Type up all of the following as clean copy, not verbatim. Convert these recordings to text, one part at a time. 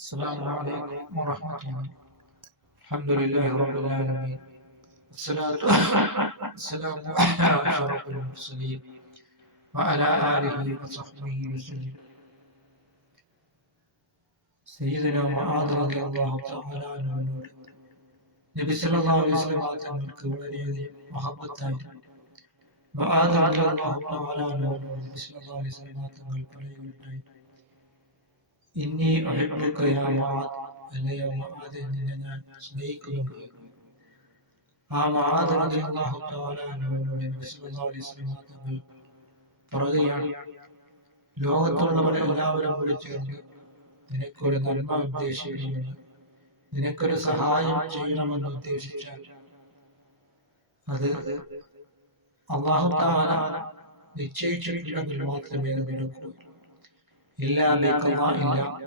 السلام عليكم ورحمة الله. الحمد لله رب العالمين، والصلاة والسلام على أشرف المرسلين وعلى آله وصحبه وسلم. سيدنا معاذ رضي الله تعالى عنه നബി സല്ലല്ലാഹു അലൈഹി വസല്ലം തങ്ങൾക്ക് വളരെയധികം മഹബത്തായിരുന്നു. മുആദ് റളിയല്ലാഹു തആല അൻഹു നബി സല്ലല്ലാഹു അലൈഹി വസല്ലം തങ്ങൾ പറയുകയുണ്ടായി, ഇന്നി അഹിബ്ബുക യാ മുആദ്, അല്ലയോ മുആദ്, നിന്നെ ഞാൻ സ്നേഹിക്കുന്നുണ്ട്. ആ മുആദ് റളിയല്ലാഹു തആല അൻഹുവിനോട് നബി സല്ലല്ലാഹു അലൈഹി വസല്ലം തങ്ങൾ പറയുകയാണ്, ലോകത്തുള്ളവരെ എല്ലാവരും കൂടി ചേർന്ന് നിനക്കൊരു നന്മ ഉദ്ദേശിക്കണമെന്ന്, നിനക്കൊരു സഹായം ചെയ്യണമെന്ന് ഉദ്ദേശിച്ചാൽ അത് അല്ലാഹു തആല നിശ്ചയിച്ചിട്ടുണ്ടെങ്കിൽ മാത്രമേ അത് നടക്കൂ.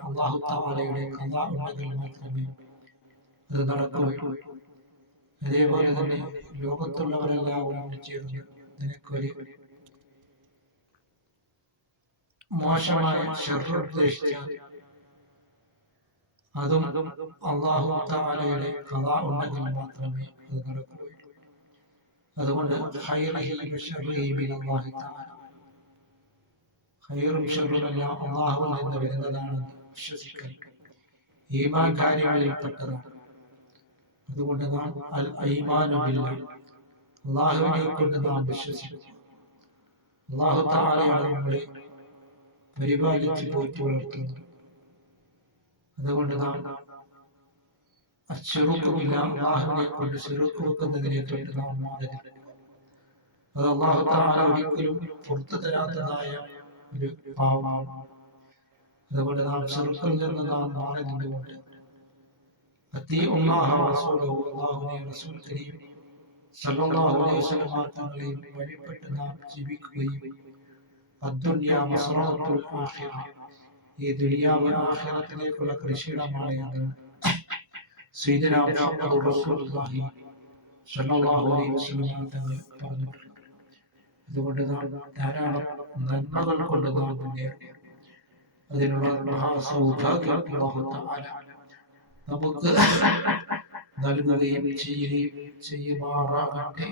അല്ലാഹു തആലയുടെ ഖദാ ഉണ്ടെങ്കിൽ മാത്രമേ അത് നടക്കൂ. അതേപോലെ തന്നെ ലോകത്തുള്ളവരെല്ലാവരും ചേർന്ന് നിനക്കൊരു മോശമായ ശർറ് ഉദ്ദേശിച്ചാൽ അതും അല്ലാഹു തആലയുടെ ഖദാ ഉണ്ടെങ്കിൽ മാത്രമേ അത് നടക്കൂ. അതുകൊണ്ട് ഖൈറിഹി വശർറിഹി മിനല്ലാഹി തആല, ഖൈറും ശർറും എല്ലാം അല്ലാഹുവിൽ നിന്ന് വരുന്നതാണെന്ന് വിശ്വസിക്കൽ ഈമാൻ കാര്യങ്ങളിൽപ്പെട്ടതാണ്. അതുകൊണ്ട് നാം അൽ ഈമാനു ബില്ലാഹ്, അല്ലാഹുവിനെ കൊണ്ട് നാം വിശ്വസിക്കുക. അല്ലാഹു തആലയാണ് നമ്മളെ പരിപാലിച്ച് പോറ്റി വളർത്തുന്നത്. അതുകൊണ്ട് നാം അശ്ശിറുക്കുമില്ല, അല്ലാഹുവിനെ കൊണ്ട് ശിർക്ക് വെക്കുന്നതിനെ തൊട്ട് നാം മാറരുത്. അത് അല്ലാഹു തആല ഒരിക്കലും പുറത്തു തരാത്തതായ ഒരു പാവമാണ്. അതുകൊണ്ട് നാം ശിർക്കിൽ നിന്ന് നാം മാറി നിന്നുകൊണ്ട് അത്തീഉല്ലാഹ വറസൂലഹു, അല്ലാഹുവിനെയും റസൂൽ കരീം സല്ലല്ലാഹു അലൈഹി വസല്ലം തങ്ങളെയും വഴിപ്പെട്ട് നാം ജീവിക്കുകയും അദ്ദുനിയ മസ്റഅത്തുൽ ആഖിറ, ഈ ദുനിയാവ് ആഖിറത്തിലേക്കുള്ള കൃഷിയിടമാണ് എന്ന് സയ്യിദുനാ മുഹമ്മദ് റസൂലുള്ളാഹി സ്വല്ലല്ലാഹു അലൈഹി വസല്ലം തങ്ങൾ പറഞ്ഞിട്ടുണ്ട്. അതുകൊണ്ട് നാം ധാരാളം നന്മകൾ കൊണ്ട് നാം മുന്നേറുക. അതിനുള്ള മഹാസൗഭാഗ്യം അല്ലാഹു തആല നമുക്ക് നൽകുകയും ചെയ്യുമാറാകട്ടെ.